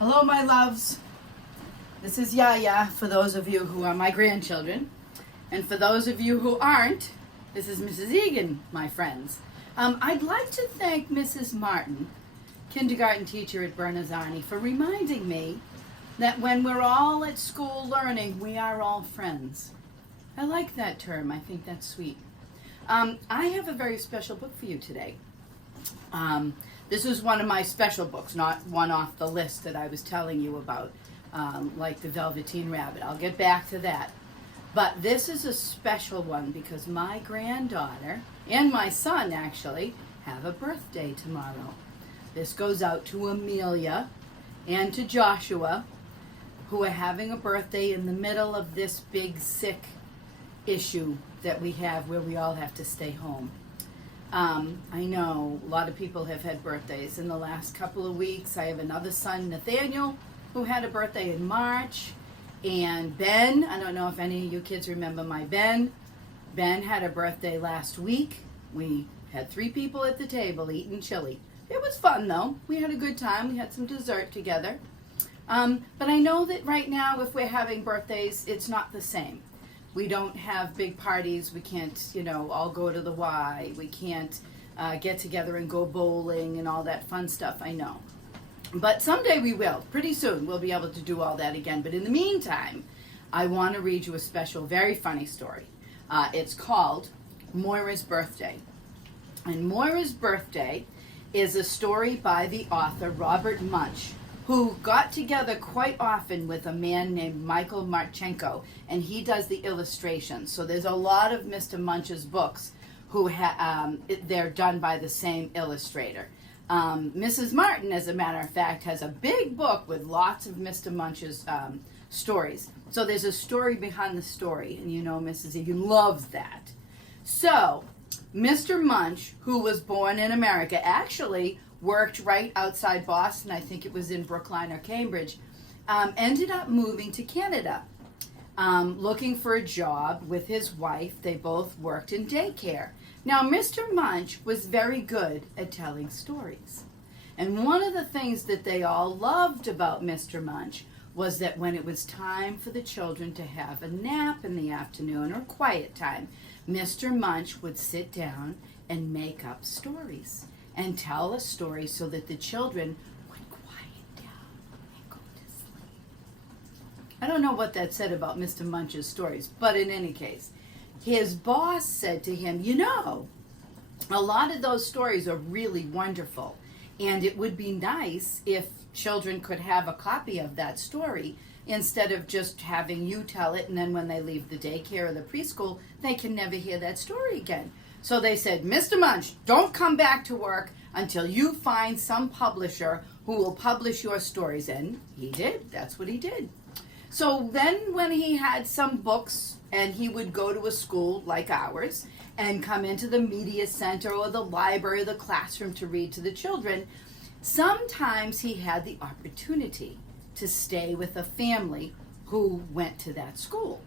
Hello, my loves. This is Yaya for those of you who are my grandchildren. And for those of you who aren't, this is Mrs. Egan, my friends. I'd like to thank Mrs. Martin, kindergarten teacher at Bernazani, for reminding me that when we're all at school learning, we are all friends. I like that term. I think that's sweet. I have a very special book for you today. This is one of my special books, not one off the list that I was telling you about, like the Velveteen Rabbit. I'll get back to that. But this is a special one because my granddaughter and my son actually have a birthday tomorrow. This goes out to Amelia and to Joshua, who are having a birthday in the middle of this big sick issue that we have where we all have to stay home. I know a lot of people have had birthdays in the last couple of weeks. I have another son, Nathaniel, who had a birthday in March. And Ben, I don't know if any of you kids remember my Ben. Ben had a birthday last week. We had 3 people at the table eating chili. It was fun though. We had a good time. We had some dessert together. But I know that right now if we're having birthdays, it's not the same. We don't have big parties. We can't, all go to the Y. We can't get together and go bowling and all that fun stuff, I know. But someday we will. Pretty soon we'll be able to do all that again. But in the meantime, I want to read you a special, very funny story. It's called Moira's Birthday. And Moira's Birthday is a story by the author Robert Munch, who got together quite often with a man named Michael Marchenko, and he does the illustrations. So there's a lot of Mr. Munch's books who they're done by the same illustrator. Mrs. Martin, as a matter of fact, has a big book with lots of Mr. Munch's stories. So there's a story behind the story, and Mrs. Egan loves that. So Mr. Munch, who was born in America, actually worked right outside Boston. I think it was in Brookline or Cambridge. Ended up moving to Canada, looking for a job with his wife. They both worked in daycare. Now, Mr. Munch was very good at telling stories. And one of the things that they all loved about Mr. Munch was that when it was time for the children to have a nap in the afternoon or quiet time, Mr. Munch would sit down and make up stories and tell a story so that the children would quiet down and go to sleep. I don't know what that said about Mr. Munch's stories, but in any case, his boss said to him, a lot of those stories are really wonderful, and it would be nice if children could have a copy of that story instead of just having you tell it, and then when they leave the daycare or the preschool, they can never hear that story again. So they said, Mr. Munch, don't come back to work until you find some publisher who will publish your stories. And he did. That's what he did. So then when he had some books and he would go to a school like ours and come into the media center or the library or the classroom to read to the children, sometimes he had the opportunity to stay with a family who went to that school.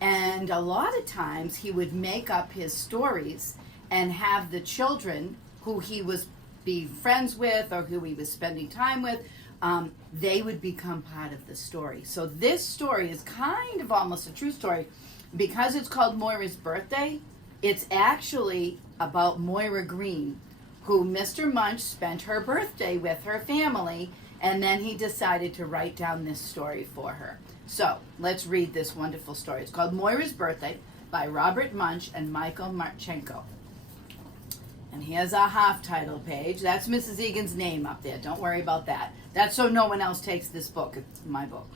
And a lot of times he would make up his stories and have the children who he was being friends with or who he was spending time with, they would become part of the story. So this story is kind of almost a true story. Because it's called Moira's Birthday, it's actually about Moira Green, who Mr. Munch spent her birthday with her family, and then he decided to write down this story for her. So let's read this wonderful story. It's called Moira's Birthday by Robert Munch and Michael Marchenko. And here's our half title page. That's Mrs. Egan's name up there. Don't worry about that. That's so no one else takes this book. It's my book.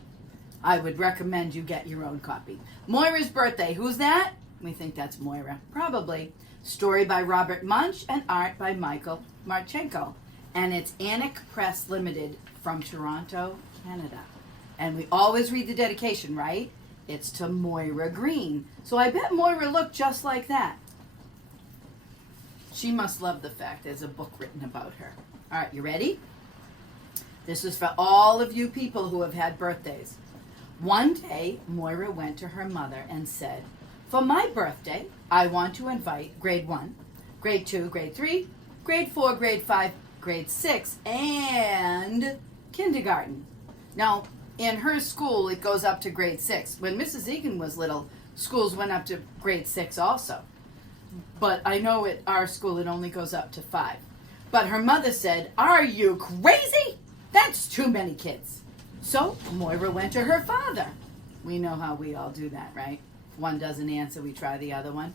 I would recommend you get your own copy. Moira's Birthday. Who's that? We think that's Moira. Probably. Story by Robert Munch and art by Michael Marchenko. And it's Anik Press Limited from Toronto, Canada. And we always read the dedication, right? It's to Moira Green. So I bet Moira looked just like that. She must love the fact there's a book written about her. All right, you ready? This is for all of you people who have had birthdays. One day, Moira went to her mother and said, for my birthday, I want to invite grade 1, grade 2, grade 3, grade 4, grade 5, grade 6, and kindergarten. Now, in her school, it goes up to grade 6. When Mrs. Egan was little, schools went up to grade 6 also. But I know at our school it only goes up to 5. But her mother said, "Are you crazy? That's too many kids." So Moira went to her father. We know how we all do that, right? If one doesn't answer, we try the other one.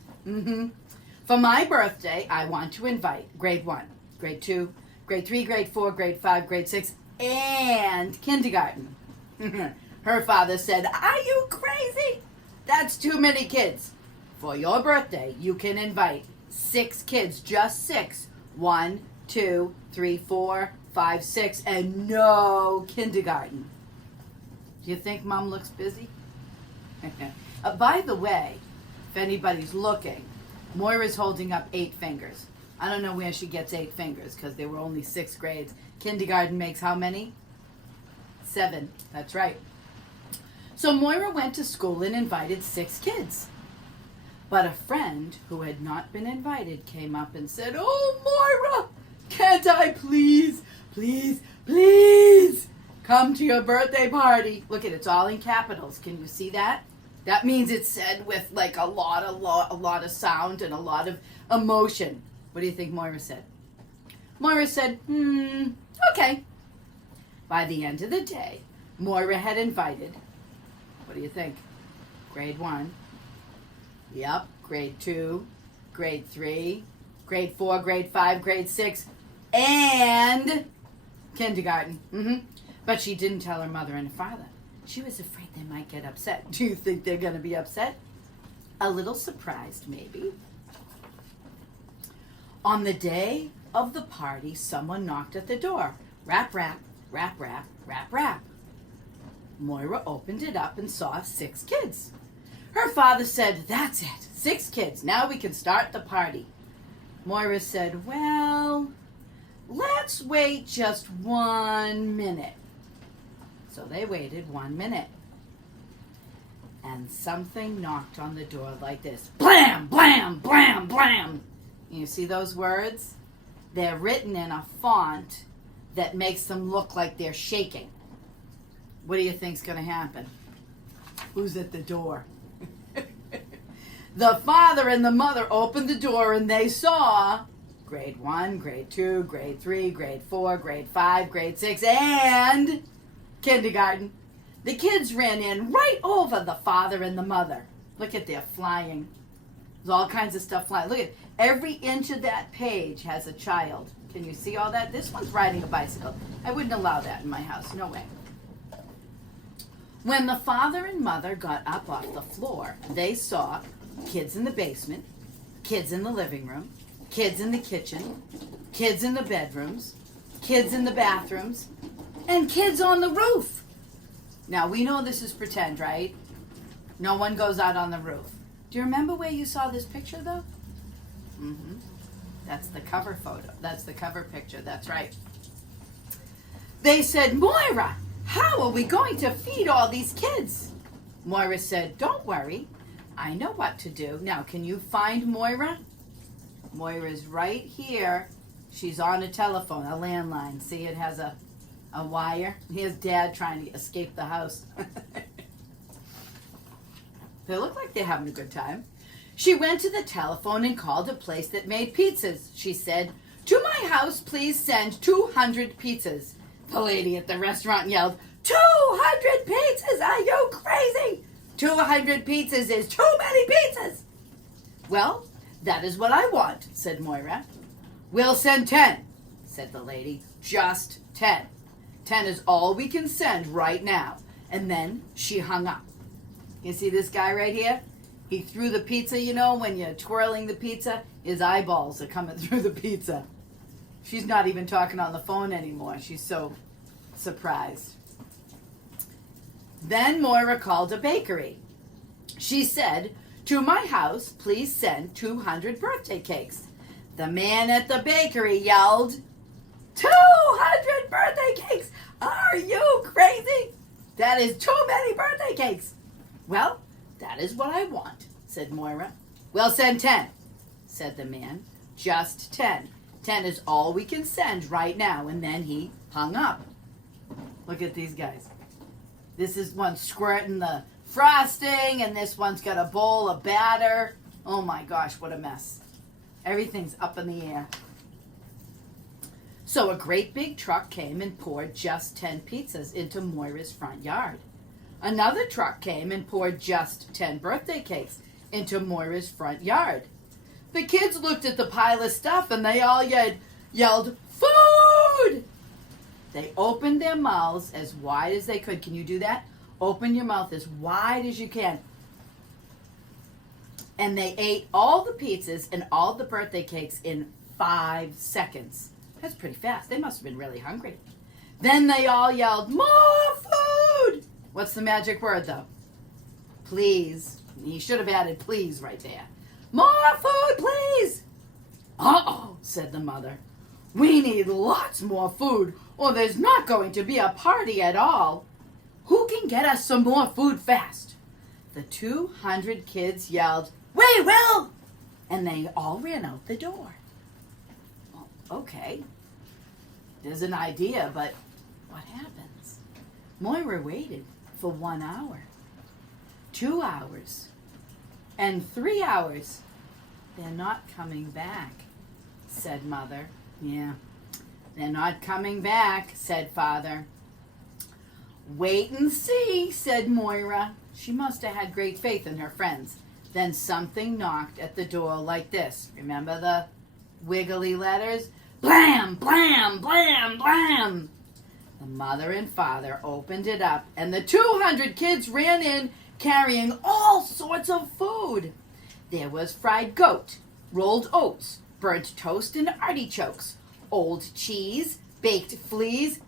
For my birthday, I want to invite grade 1, grade 2, grade 3, grade 4, grade 5, grade 6, and kindergarten. Her father said, "Are you crazy? That's too many kids. For your birthday, you can invite 6 kids, just 6. 1, 2, 3, 4, 5, 6, and no kindergarten." Do you think Mom looks busy? By the way, if anybody's looking, Moira's holding up 8 fingers. I don't know where she gets 8 fingers because there were only 6 grades. Kindergarten makes how many? 7. That's right. So Moira went to school and invited 6 kids. But a friend who had not been invited came up and said, "Oh, Moira, can't I please come to your birthday party?" Look at it, it's all in capitals. Can you see that? That means it's said with like a lot of sound and a lot of emotion. What do you think Moira said? Moira said, okay. By the end of the day, Moira had invited, what do you think? Grade 1. Yep, grade 2, grade 3, grade 4, grade 5, grade 6, and kindergarten. But she didn't tell her mother and father. She was afraid they might get upset. Do you think they're going to be upset? A little surprised, maybe. On the day of the party, someone knocked at the door. Rap, rap, rap, rap, rap, rap. Moira opened it up and saw 6 kids. Her father said, "That's it, 6 kids. Now we can start the party." Moira said, "Well, let's wait just 1 minute." So they waited 1 minute. And something knocked on the door like this. Blam, blam, blam, blam. You see those words? They're written in a font that makes them look like they're shaking. What do you think's going to happen? Who's at the door? The father and the mother opened the door and they saw grade 1, grade 2, grade 3, grade 4, grade 5, grade 6, and kindergarten. The kids ran in right over the father and the mother. Look at their flying. There's all kinds of stuff flying. Look at every inch of that page has a child. Can you see all that? This one's riding a bicycle. I wouldn't allow that in my house. No way. When the father and mother got up off the floor, they saw kids in the basement, kids in the living room, kids in the kitchen, kids in the bedrooms, kids in the bathrooms, and kids on the roof. Now, we know this is pretend, right? No one goes out on the roof. Do you remember where you saw this picture, though? That's the cover photo. That's the cover picture. That's right. They said, "Moira, how are we going to feed all these kids?" Moira said, "Don't worry. I know what to do." Now, can you find Moira? Moira's right here. She's on a telephone, a landline. See, it has a wire. Here's Dad trying to escape the house. They look like they're having a good time. She went to the telephone and called a place that made pizzas. She said, "To my house, please send 200 pizzas." The lady at the restaurant yelled, 200 pizzas? Are you crazy? 200 pizzas is too many pizzas. "Well, that is what I want," said Moira. "We'll send 10, said the lady. "Just 10. 10 is all we can send right now." And then she hung up. You see this guy right here? He threw the pizza, you know, when you're twirling the pizza, his eyeballs are coming through the pizza. She's not even talking on the phone anymore. She's so surprised. Then Moira called a bakery. She said, "To my house, please send 200 birthday cakes." The man at the bakery yelled, 200 birthday cakes? Are you crazy? That is too many birthday cakes. "Well, that is what I want," said Moira. "We'll send 10, said the man. "Just 10. 10 is all we can send right now." And then he hung up. Look at these guys. This is one squirting the frosting, and this one's got a bowl of batter. Oh my gosh, what a mess. Everything's up in the air. So a great big truck came and poured just 10 pizzas into Moira's front yard. Another truck came and poured just 10 birthday cakes into Moira's front yard. The kids looked at the pile of stuff and they all yelled, "Food!" They opened their mouths as wide as they could. Can you do that? Open your mouth as wide as you can. And they ate all the pizzas and all the birthday cakes in 5 seconds. That's pretty fast. They must have been really hungry. Then they all yelled, "More food!" What's the magic word, though? Please. He should have added please right there. "More food, please!" "Uh-oh," said the mother. "We need lots more food, or there's not going to be a party at all. Who can get us some more food fast?" The 200 kids yelled, "We will!" And they all ran out the door. Well, okay. There's an idea, but what happens? Moira waited for 1 hour, 2 hours, and 3 hours. "They're not coming back," said Mother. "Yeah, they're not coming back," said Father. "Wait and see," said Moira. She must have had great faith in her friends. Then something knocked at the door like this. Remember the wiggly letters? Blam, blam, blam, blam. The mother and father opened it up, and the 200 kids ran in carrying all sorts of food. There was fried goat, rolled oats, burnt toast and artichokes, old cheese, baked fleas,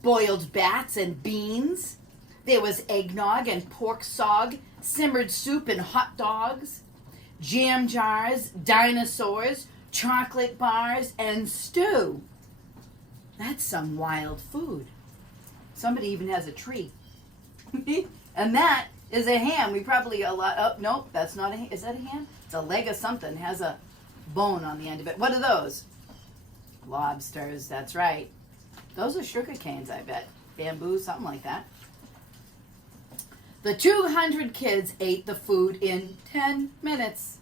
boiled bats and beans. There was eggnog and pork sog, simmered soup and hot dogs, jam jars, dinosaurs, chocolate bars, and stew. That's some wild food. Somebody even has a tree. And that is a ham. We probably nope, that's not a ham. Is that a ham? It's a leg of something. It has a bone on the end of it. What are those? Lobsters, that's right. Those are sugar canes, I bet. Bamboo, something like that. The 200 kids ate the food in 10 minutes.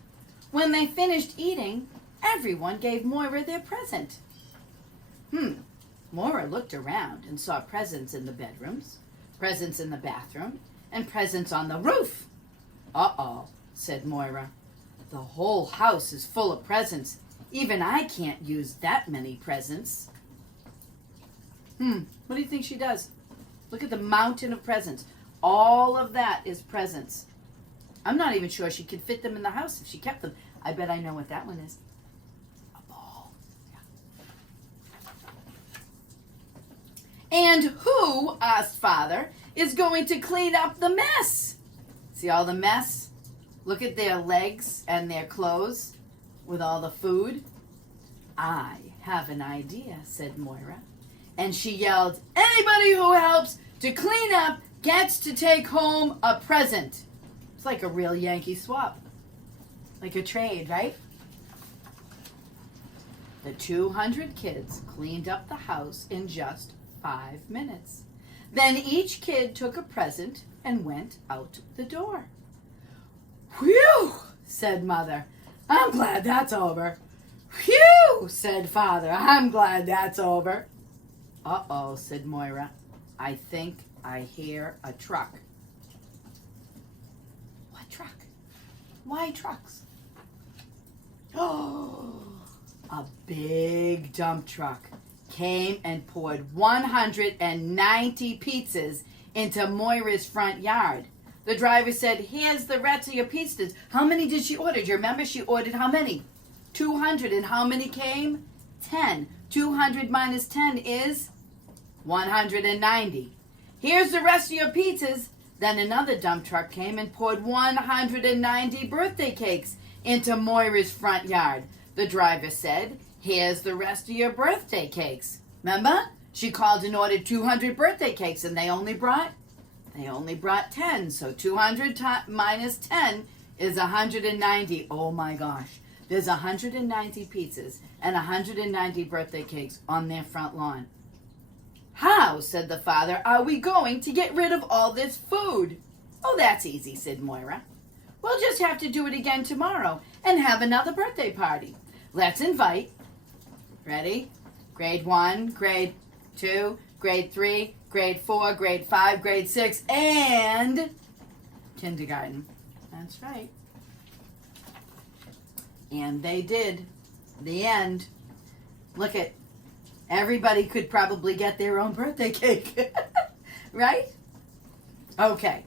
When they finished eating, everyone gave Moira their present. Moira looked around and saw presents in the bedrooms, presents in the bathroom, and presents on the roof. "Uh-oh," said Moira. "The whole house is full of presents. Even I can't use that many presents." What do you think she does? Look at the mountain of presents. All of that is presents. I'm not even sure she could fit them in the house if she kept them. I bet I know what that one is. A ball. Yeah. "And who," asked Father, "is going to clean up the mess?" See all the mess? Look at their legs and their clothes with all the food. "I have an idea," said Moira. And she yelled, "Anybody who helps to clean up gets to take home a present." It's like a real Yankee swap. Like a trade, right? The 200 kids cleaned up the house in just 5 minutes. Then each kid took a present and went out the door. "Whew," said Mother. "I'm glad that's over." "Phew," said Father. "I'm glad that's over." "Uh-oh," said Moira. "I think I hear a truck." "What truck? Why trucks?" "Oh, a big dump truck came and poured 190 pizzas into Moira's front yard. The driver said, 'Here's the rest of your pizzas.'" How many did she order? Do you remember she ordered how many? 200. And how many came? 10. 200 minus 10 is 190. "Here's the rest of your pizzas." Then another dump truck came and poured 190 birthday cakes into Moira's front yard. The driver said, "Here's the rest of your birthday cakes." Remember? She called and ordered 200 birthday cakes, and they only brought 10. So 200 minus 10 is 190. Oh my gosh. There's 190 pizzas and 190 birthday cakes on their front lawn. How, said the father, are we going to get rid of all this food? Oh, that's easy, said Moira. We'll just have to do it again tomorrow and have another birthday party. Let's invite, ready? Grade 1, grade 2, grade 3, grade 4, grade 5, grade 6, and kindergarten. That's right. And they did. The end. Look at, everybody could probably get their own birthday cake. Right? Okay.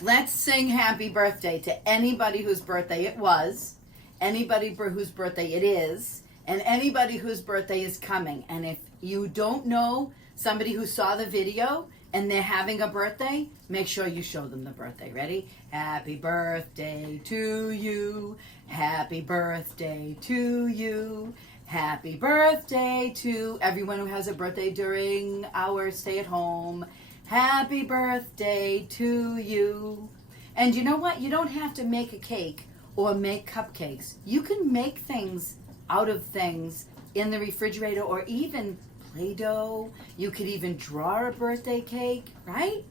Let's sing happy birthday to anybody whose birthday it was, anybody whose birthday it is, and anybody whose birthday is coming. And if you don't know somebody who saw the video and they're having a birthday, make sure you show them the birthday. Ready? Happy birthday to you. Happy birthday to you. Happy birthday to everyone who has a birthday during our stay at home. Happy birthday to you. And you know what? You don't have to make a cake or make cupcakes. You can make things out of things in the refrigerator or even Play-Doh. You could even draw a birthday cake, right?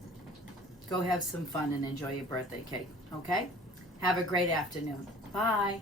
Go have some fun and enjoy your birthday cake, okay? Have a great afternoon. Bye.